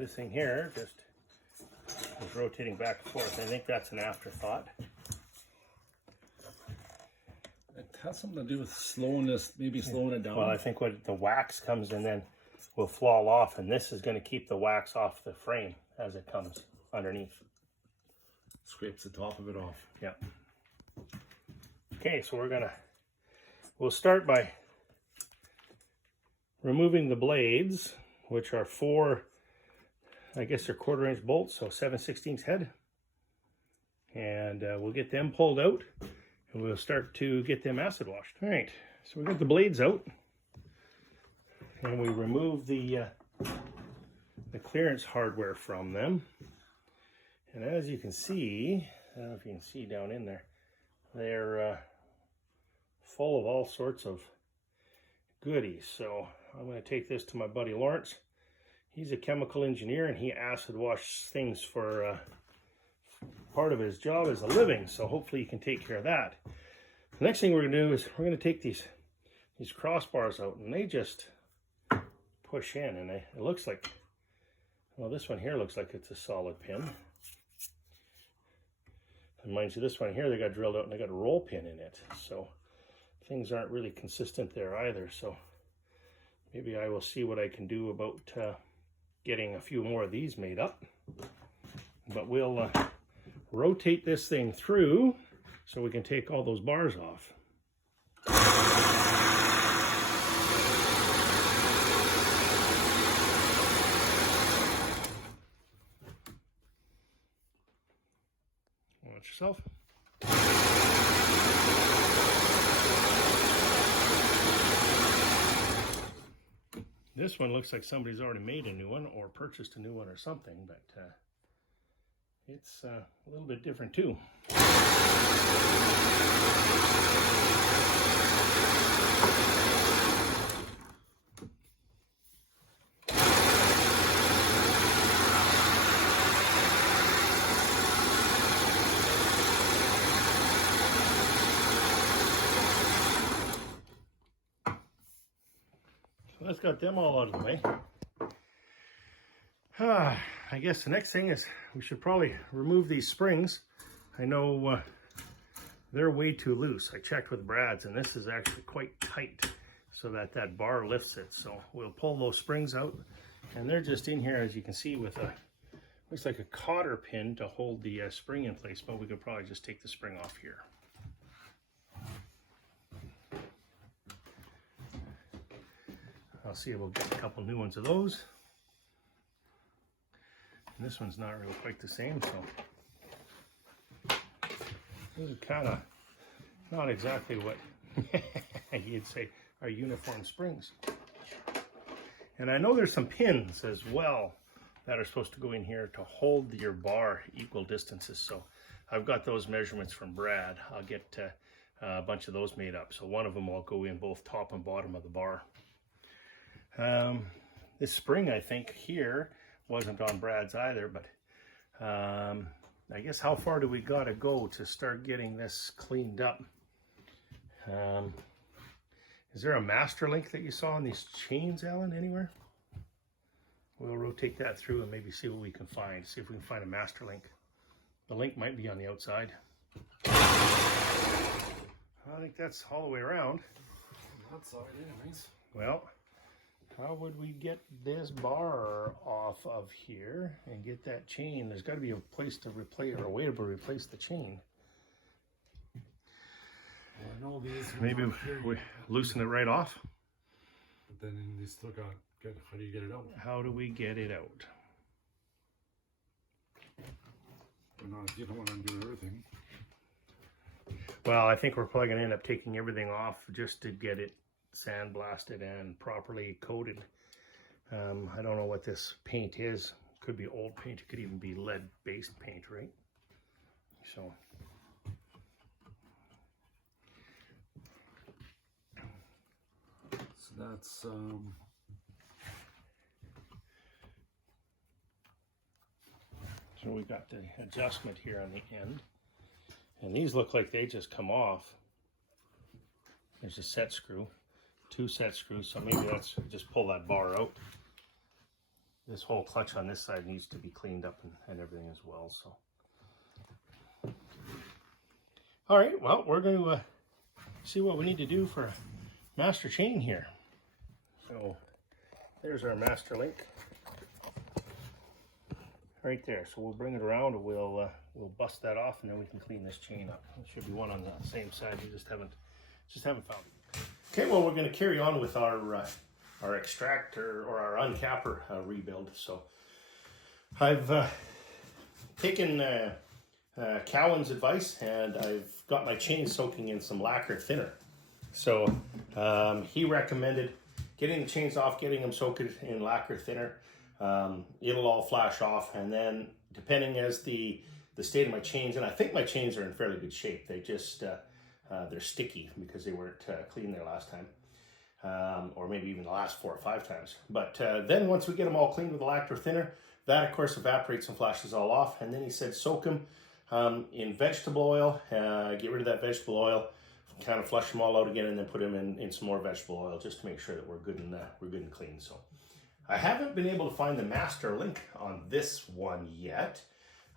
this thing here just is rotating back and forth. I think that's an afterthought. It has something to do with slowing this, maybe slowing it down. Well, I think what the wax comes and then will fall off, and this is going to keep the wax off the frame as it comes underneath. Scrapes the top of it off. Yeah. Okay, so we'll start by removing the blades, which are 4, I guess they're 1/4 inch bolts, so 7/16 head. And we'll get them pulled out and we'll start to get them acid washed. All right, so we got the blades out and we remove the clearance hardware from them. And as you can see, I don't know if you can see down in there, they're full of all sorts of goodies. So I'm going to take this to my buddy Lawrence. He's a chemical engineer and he acid washes things for part of his job as a living. So hopefully he can take care of that. The next thing we're going to do is we're going to take these crossbars out, and they just push in, and it looks like, well, this one here looks like it's a solid pin. And mind you, this one here, they got drilled out and they got a roll pin in it. So things aren't really consistent there either. So maybe I will see what I can do about getting a few more of these made up. But we'll rotate this thing through so we can take all those bars off. Watch yourself. This one looks like somebody's already made a new one or purchased a new one or something, but it's a little bit different too. So that's got them all out of the way. I guess the next thing is we should probably remove these springs. I know they're way too loose. I checked with Brad's and this is actually quite tight so that bar lifts it. So we'll pull those springs out, and they're just in here, as you can see, with a, looks like a cotter pin to hold the spring in place, but we could probably just take the spring off here. I'll see if we'll get a couple new ones of those. And this one's not really quite the same, so this is kind of not exactly what you'd say are uniform springs. And I know there's some pins as well that are supposed to go in here to hold your bar equal distances. So I've got those measurements from Brad. I'll get a bunch of those made up. So one of them will go in both top and bottom of the bar. This spring, I think, here wasn't on Brad's either, but I guess how far do we gotta go to start getting this cleaned up? Is there a master link that you saw on these chains, Alan, anywhere? We'll rotate that through and maybe see what we can find, see if we can find a master link. The link might be on the outside. I think that's all the way around. Outside anyways. Well, how would we get this bar off of here and get that chain? There's got to be a place to replace, or a way to replace the chain. Well, I know these. Maybe we loosen it right off. But then you still got. How do you get it out? How do we get it out? You don't want to undo everything. Well, I think we're probably going to end up taking everything off just to get it sandblasted and properly coated. I don't know what this paint is. Could be old paint. It could even be lead-based paint, right? So that's so we got the adjustment here on the end, and these look like they just come off. There's a set screw, 2 set screws, so maybe that's just pull that bar out. this whole clutch on this side needs to be cleaned up and everything as well. So, all right, well, we're going to see what we need to do for a master chain here. So there's our master link right there. So we'll bring it around and we'll bust that off, and then we can clean this chain up. There should be one on the same side. We just haven't found it. Okay, well, we're going to carry on with our extractor or our uncapper rebuild. So I've taken Cowen's advice, and I've got my chain soaking in some lacquer thinner. So he recommended getting the chains off, getting them soaked in lacquer thinner. It'll all flash off, and then depending as the state of my chains, and I think my chains are in fairly good shape. They just they're sticky because they weren't clean there last time, or maybe even the last 4 or 5 times. But then once we get them all cleaned with the lacquer thinner, that of course evaporates and flashes all off. And then he said soak them in vegetable oil, get rid of that vegetable oil, kind of flush them all out again, and then put them in some more vegetable oil just to make sure that we're good and clean. So I haven't been able to find the master link on this one yet.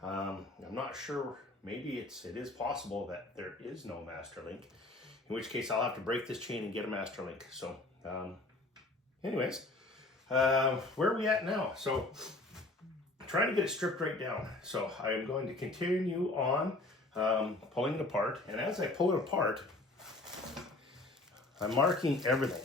I'm not sure. Maybe it is possible that there is no master link, in which case I'll have to break this chain and get a master link. So anyways, where are we at now? So trying to get it stripped right down. So I am going to continue on pulling it apart, and as I pull it apart, I'm marking everything.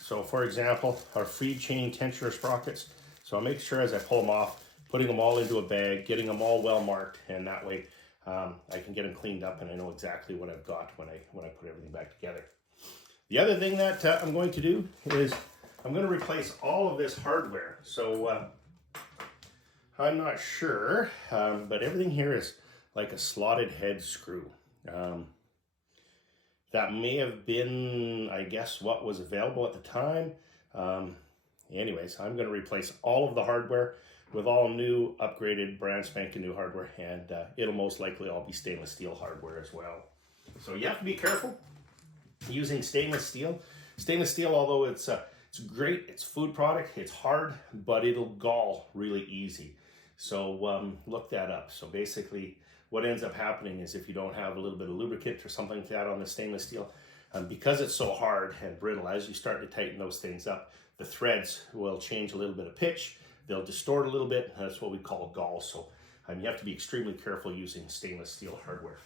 So for example, our feed chain tensioner sprockets. So I'll make sure as I pull them off, putting them all into a bag, getting them all well marked, and that way I can get them cleaned up and I know exactly what I've got when I put everything back together. The other thing that I'm going to do is I'm going to replace all of this hardware. So I'm not sure, but everything here is like a slotted head screw. That may have been, I guess, what was available at the time. Anyways, I'm going to replace all of the hardware with all new, upgraded, brand spanking new hardware, and it'll most likely all be stainless steel hardware as well. So you have to be careful using stainless steel. Stainless steel, although it's great, it's food product, it's hard, but it'll gall really easy. So look that up. So basically, what ends up happening is if you don't have a little bit of lubricant or something like that on the stainless steel, because it's so hard and brittle, as you start to tighten those things up, the threads will change a little bit of pitch. They'll distort a little bit. That's what we call gall. So you have to be extremely careful using stainless steel hardware.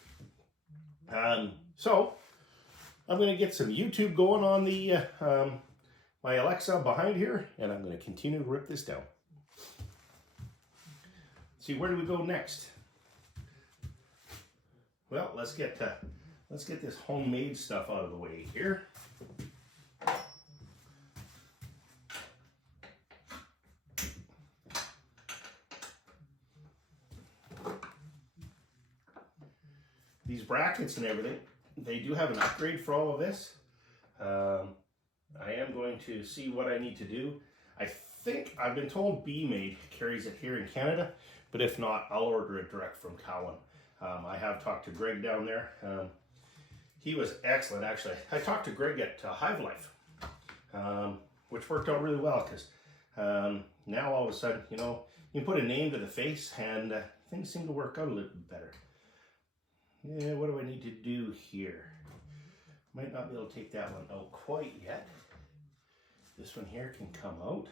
So I'm going to get some YouTube going on the my Alexa behind here, and I'm going to continue to rip this down. See, where do we go next? Well, let's get this homemade stuff out of the way here. These brackets and everything, they do have an upgrade for all of this. I am going to see what I need to do. I think I've been told B-Made carries it here in Canada, but if not, I'll order it direct from Cowen. I have talked to Greg down there. He was excellent, actually. I talked to Greg at Hive Life, which worked out really well because now all of a sudden, you know, you can put a name to the face and things seem to work out a little bit better. Yeah, what do I need to do here? Might not be able to take that one out quite yet. This one here can come out.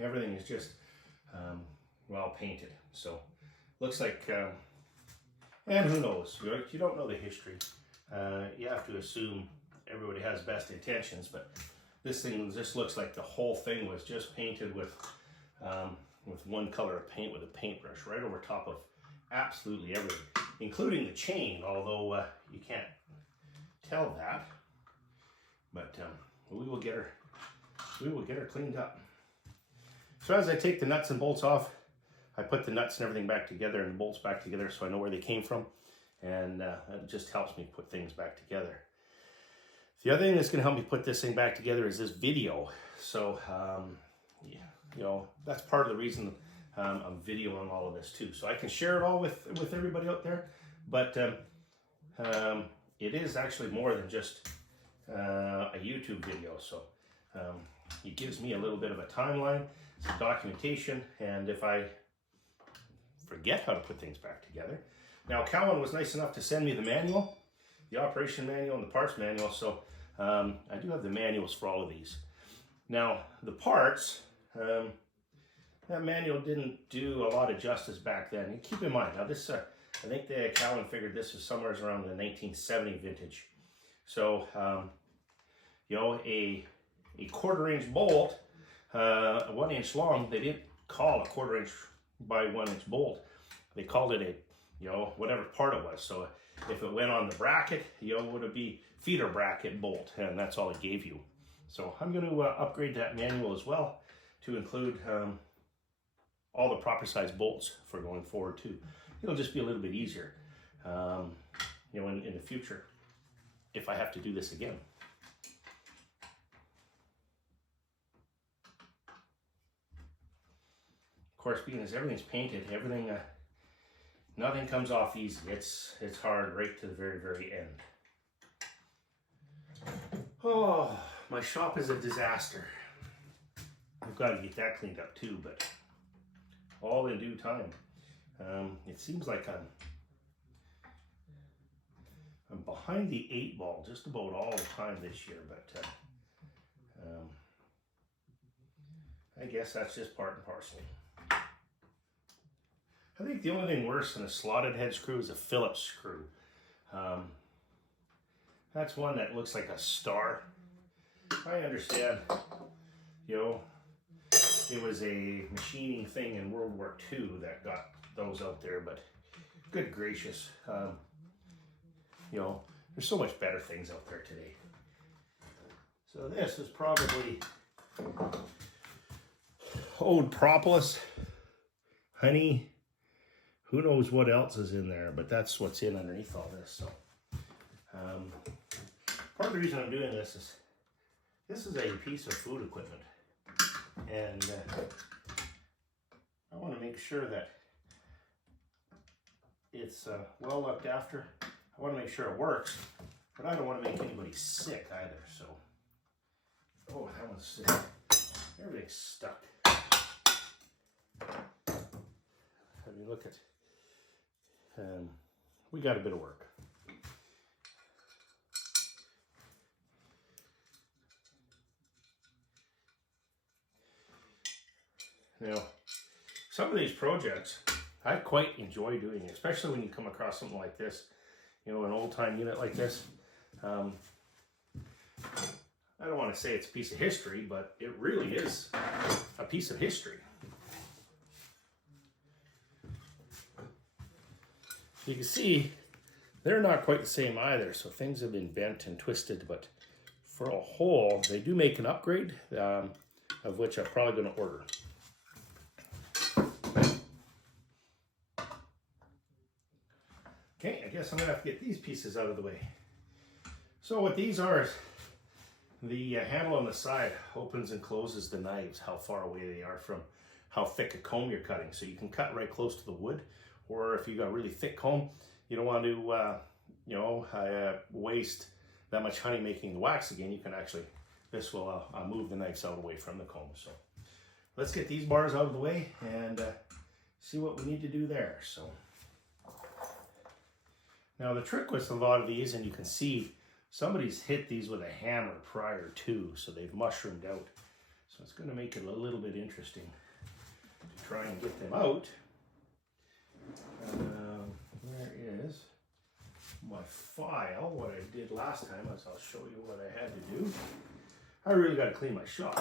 Everything is just well painted, so looks like, and who knows, you don't know the history. You have to assume everybody has best intentions, but this thing just looks like the whole thing was just painted with one color of paint with a paintbrush right over top of absolutely everything, including the chain, although you can't tell that. But we will get her cleaned up. So as I take the nuts and bolts off, I put the nuts and everything back together and the bolts back together so I know where they came from, and it just helps me put things back together. The other thing that's going to help me put this thing back together is this video. So yeah, you know, that's part of the reason I'm videoing all of this too, so I can share it all with everybody out there. But it is actually more than just a YouTube video. So It gives me a little bit of a timeline, some documentation, and if I forget how to put things back together. Now, Cowen was nice enough to send me the manual, the operation manual and the parts manual, so I do have the manuals for all of these. Now, the parts, that manual didn't do a lot of justice back then. And keep in mind, now this, I think the Cowen figured this was somewhere around the 1970 vintage. So, you know, a 1/4 inch bolt, 1 inch long, they didn't call a 1/4 inch by 1 inch bolt. They called it a, you know, whatever part it was. So if it went on the bracket, you know, would it be feeder bracket bolt, and that's all it gave you. So I'm going to upgrade that manual as well to include all the proper size bolts for going forward too. It'll just be a little bit easier, you know, in the future if I have to do this again. Of course, being as everything's painted, everything, nothing comes off easy. It's hard right to the very, very end. Oh, my shop is a disaster. I've got to get that cleaned up too, but all in due time. It seems like I'm behind the 8 ball just about all the time this year, but I guess that's just part and parcel. I think the only thing worse than a slotted head screw is a Phillips screw. That's one that looks like a star. I understand, you know, it was a machining thing in World War II that got those out there, but good gracious, you know, there's so much better things out there today. So this is probably old propolis, honey, who knows what else is in there, but that's what's in underneath all this. So part of the reason I'm doing this is a piece of food equipment, and I want to make sure that it's well looked after. I want to make sure it works, but I don't want to make anybody sick either. So, oh, that one's sick. Everything's stuck. Have you look at? We got a bit of work. Now, some of these projects I quite enjoy doing, especially when you come across something like this, you know, an old-time unit like this. I don't want to say it's a piece of history, but it really is a piece of history. You can see they're not quite the same either, so things have been bent and twisted, but for a whole, they do make an upgrade, of which I'm probably going to order. Okay, I guess I'm going to have to get these pieces out of the way. So what these are, the handle on the side opens and closes the knives, how far away they are from how thick a comb you're cutting. So you can cut right close to the wood, or if you got a really thick comb, you don't want to, you know, waste that much honey making the wax again. You can actually, this will move the knives out away from the comb. So let's get these bars out of the way and see what we need to do there. So. Now the trick with a lot of these, and you can see somebody's hit these with a hammer prior to, so they've mushroomed out. So it's going to make it a little bit interesting to try and get them out. Where is my file? What I did last time is I'll show you what I had to do. I really got to clean my shop.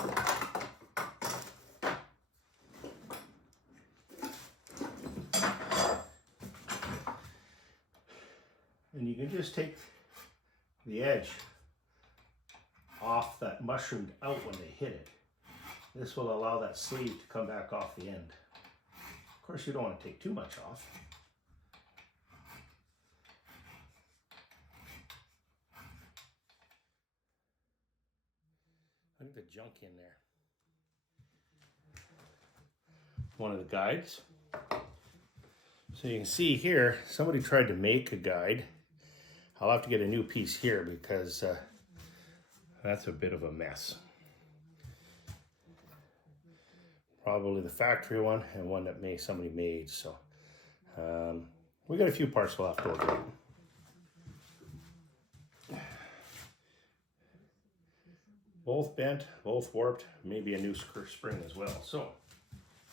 And you can just take the edge off that mushroomed out when they hit it. This will allow that sleeve to come back off the end. Of course, you don't want to take too much off. Look at the junk in there. One of the guides. So you can see here, somebody tried to make a guide. I'll have to get a new piece here because that's a bit of a mess. probably the factory one and one that somebody made. So we got a few parts we'll have to order. Both bent, both warped, maybe a new spring as well. So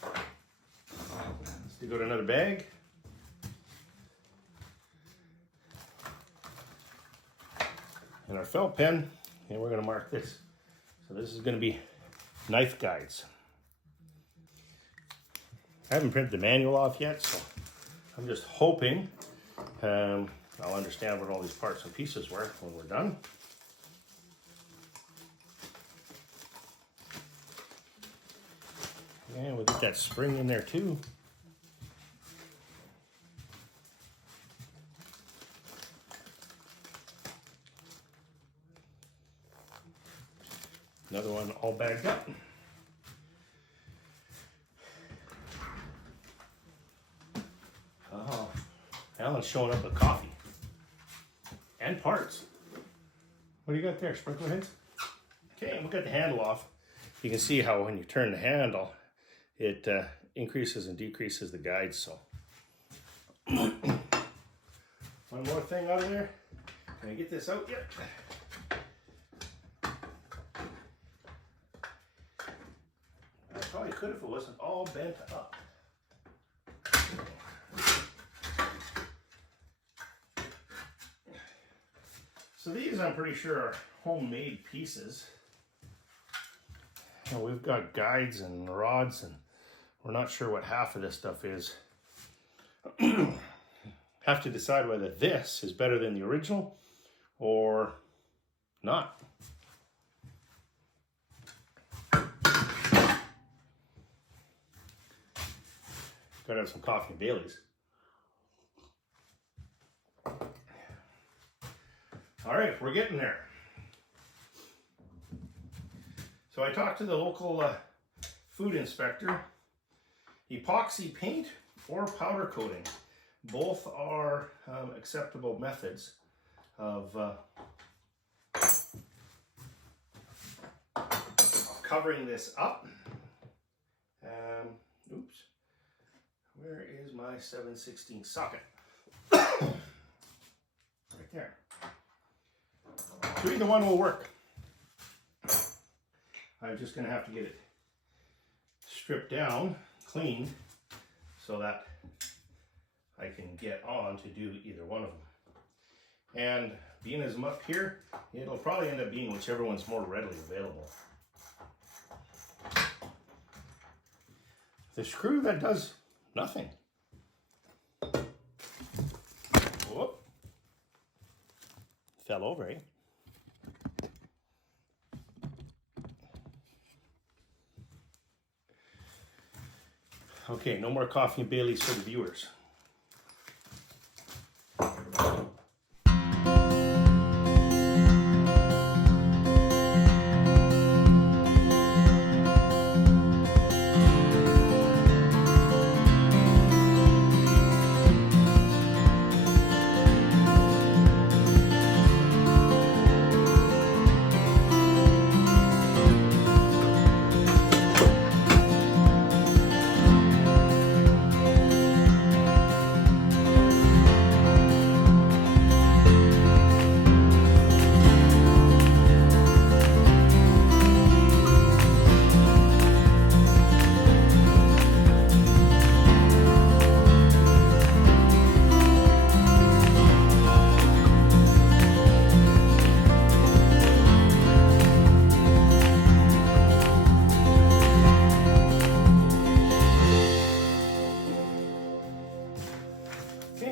let's go to another bag. And our felt pen, and we're going to mark this. So this is going to be knife guides. I haven't printed the manual off yet, so I'm just hoping I'll understand what all these parts and pieces were when we're done. And we'll get that spring in there too. Another one all bagged up. Oh, Alan's showing up with coffee and parts. What do you got there, sprinkler heads? Okay, and we got the handle off. You can see how when you turn the handle, it increases and decreases the guides. So, one more thing out of there. Can I get this out yet? I probably could if it wasn't all bent up. So these, I'm pretty sure, are homemade pieces. You know, we've got guides and rods, and we're not sure what half of this stuff is. Have to decide whether this is better than the original or not. Gotta have some coffee and Bailey's. All right, we're getting there. So I talked to the local food inspector. Epoxy paint or powder coating. Both are acceptable methods of covering this up. Oops. Where is my 7/16 socket? Right there. So either one will work. I'm just going to have to get it stripped down, cleaned, so that I can get on to do either one of them. And being as I'm up here, it'll probably end up being whichever one's more readily available. The screw that does nothing. Whoop. Fell over, eh? Okay, no more coffee and Bailey's for the viewers.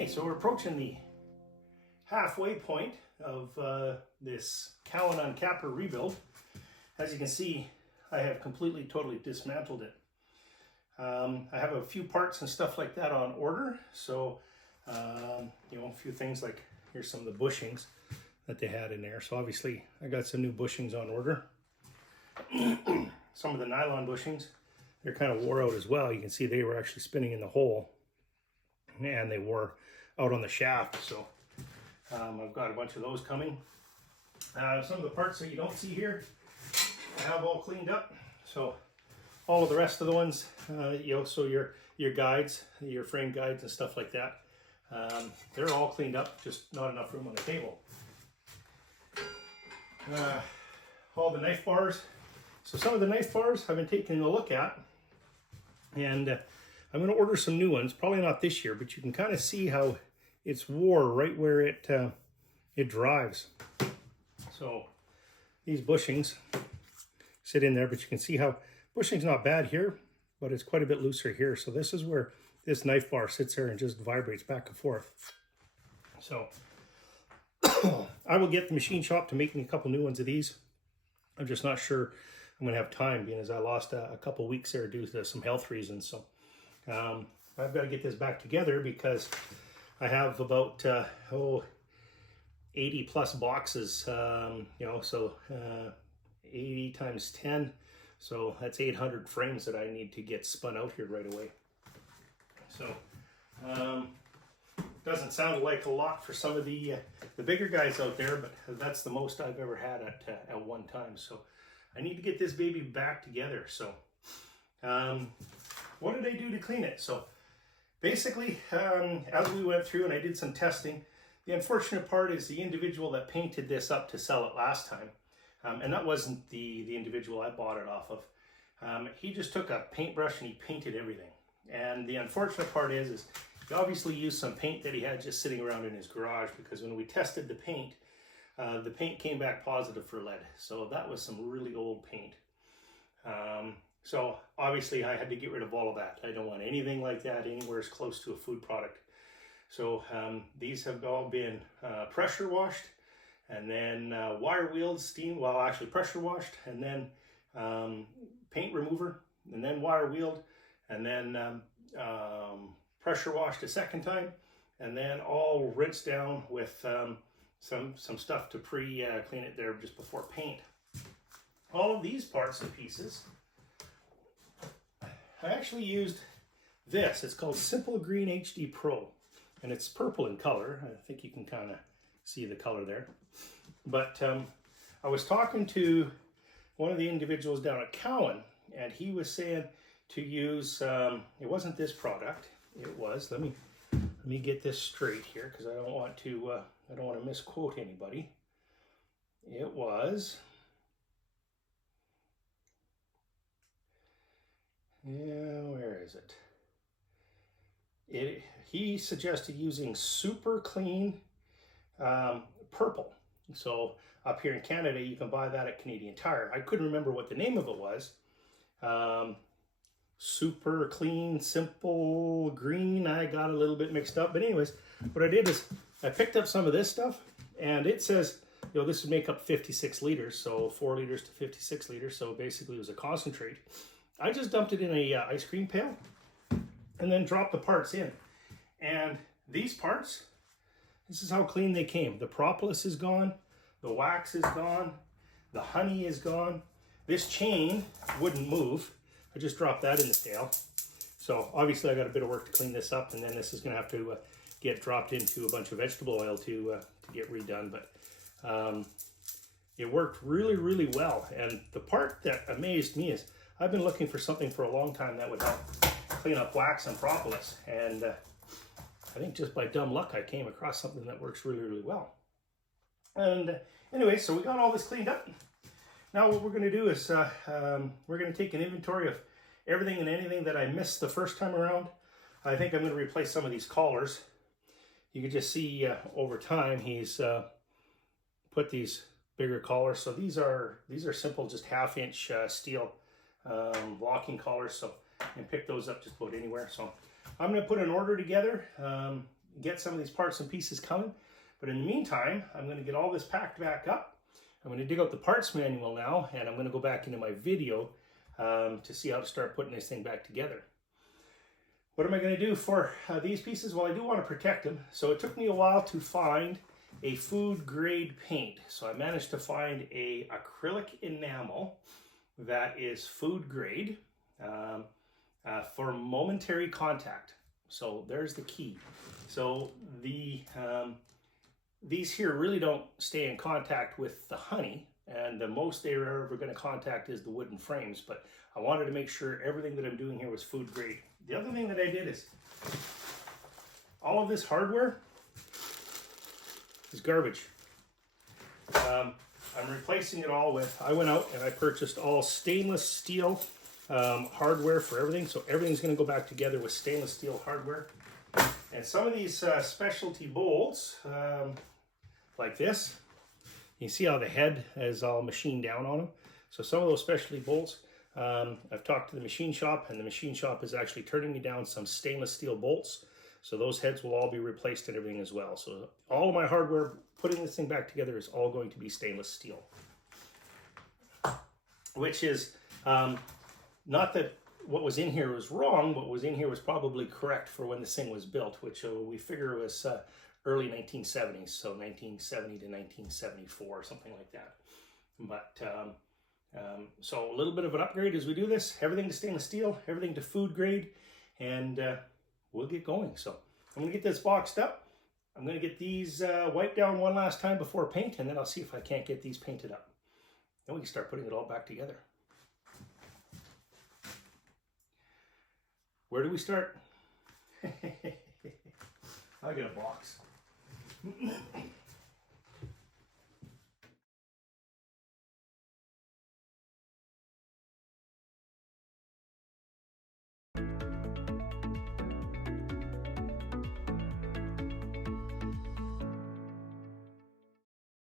So we're approaching the halfway point of this Cowen Uncapper rebuild. As you can see, I have completely, totally dismantled it. I have a few parts and stuff like that on order. So, you know, a few things like, here's some of the bushings that they had in there. So obviously I got some new bushings on order. Some of the nylon bushings, they're kind of wore out as well. You can see they were actually spinning in the hole and they wore out on the shaft. So I've got a bunch of those coming. Some of the parts that you don't see here, I have all cleaned up. So all of the rest of the ones, you know, so your guides, your frame guides and stuff like that, they're all cleaned up, just not enough room on the table. All the knife bars. So some of the knife bars I've been taking a look at, and I'm going to order some new ones. Probably not this year, but you can kind of see how it's wore right where it drives. So these bushings sit in there, but you can see how bushing's not bad here, but it's quite a bit looser here. So this is where this knife bar sits there and just vibrates back and forth. So I will get the machine shop to make me a couple new ones of these. I'm just not sure I'm going to have time, being as I lost a couple weeks there due to some health reasons. So I've got to get this back together because I have about 80 plus boxes, you know, so 80 times 10. So that's 800 frames that I need to get spun out here right away. So doesn't sound like a lot for some of the bigger guys out there, but that's the most I've ever had at one time. So I need to get this baby back together. So what did I do to clean it? So basically, as we went through and I did some testing, the unfortunate part is the individual that painted this up to sell it last time, and that wasn't the individual I bought it off of. He just took a paintbrush and he painted everything. And the unfortunate part is he obviously used some paint that he had just sitting around in his garage, because when we tested the paint came back positive for lead. So that was some really old paint. So obviously I had to get rid of all of that. I don't want anything like that anywhere as close to a food product. So these have all been pressure washed, and then wire wheeled, steam, well actually pressure washed, and then paint remover, and then wire wheeled, and then pressure washed a second time, and then all rinsed down with some stuff to clean it there just before paint. All of these parts and pieces, I actually used this. It's called Simple Green HD Pro, and it's purple in color. I think you can kind of see the color there. But I was talking to one of the individuals down at Cowen, and he was saying to use, it wasn't this product, it was, let me get this straight here, because I don't want to misquote anybody. It was, yeah, where is it? He suggested using Super Clean Purple. So up here in Canada, you can buy that at Canadian Tire. I couldn't remember what the name of it was. Super Clean, Simple Green. I got a little bit mixed up. But anyways, what I did is I picked up some of this stuff, and it says, you know, this would make up 56 liters. So 4 liters to 56 liters. So basically it was a concentrate. I just dumped it in a ice cream pail and then dropped the parts in. And these parts, this is how clean they came. The propolis is gone. The wax is gone. The honey is gone. This chain wouldn't move. I just dropped that in the pail. So obviously I got a bit of work to clean this up, and then this is gonna have to get dropped into a bunch of vegetable oil to get redone. But it worked really, really well. And the part that amazed me is I've been looking for something for a long time that would help clean up wax and propolis. And I think just by dumb luck, I came across something that works really, really well. And anyway, so we got all this cleaned up. Now what we're going to do is we're going to take an inventory of everything and anything that I missed the first time around. I think I'm going to replace some of these collars. You can just see over time he's put these bigger collars. So these are simple, just 1/2 inch steel locking collars. So you can pick those up just about anywhere. So I'm going to put an order together, get some of these parts and pieces coming. But in the meantime, I'm going to get all this packed back up. I'm going to dig out the parts manual now, and I'm going to go back into my video to see how to start putting this thing back together. What am I going to do for these pieces? Well, I do want to protect them. So it took me a while to find a food grade paint. So I managed to find a acrylic enamel that is food grade for momentary contact. So there's the key. So these here really don't stay in contact with the honey. and the most they are ever going to contact is the wooden frames, but I wanted to make sure everything that I'm doing here was food grade. The other thing that I did is all of this hardware is garbage. I'm replacing it all with, I went out and I purchased all stainless steel hardware for everything, so everything's going to go back together with stainless steel hardware. And some of these specialty bolts, like this, you see how the head is all machined down on them. So some of those specialty bolts, I've talked to the machine shop, and the machine shop is actually turning me down some stainless steel bolts. So those heads will all be replaced and everything as well. So all of my hardware, putting this thing back together, is all going to be stainless steel. Which is, not that what was in here was wrong, what was in here was probably correct for when this thing was built, which we figure was early 1970s, so 1970 to 1974, something like that. But so a little bit of an upgrade as we do this, everything to stainless steel, everything to food grade, and we'll get going. So I'm gonna get this boxed up. I'm gonna get these wiped down one last time before paint, and then I'll see if I can't get these painted up. Then we can start putting it all back together. Where do we start? I got a box.